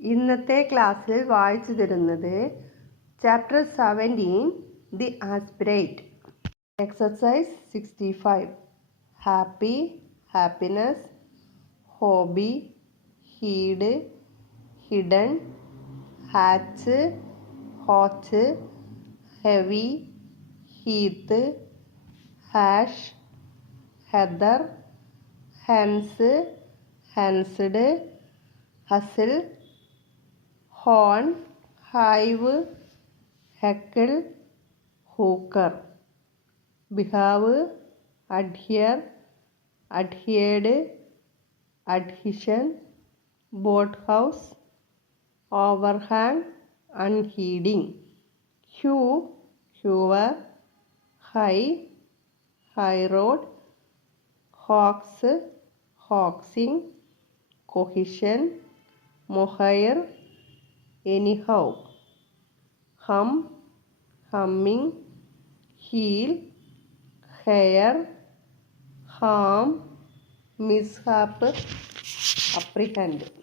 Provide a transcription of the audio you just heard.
ഇന്നത്തെ ക്ലാസ്സിൽ വായിച്ചു തരുന്നത് chapter 17 the aspirate. Exercise 65. Happy, happiness, hobby, heed, hidden, hatch, hooch, heavy, heath, hash, heather, hence, hensed, hassle, horn, hive, heckle, hooker. Behave, adhere, adhered, adhesion, boat house, overhang, unheeding. Hue, hewer, high, high road, hoax, hoaxing, cohesion, mohair, anyhow. Hum, humming, heel, hair, ham, mishap, അപ്രിഹെൻഡ്.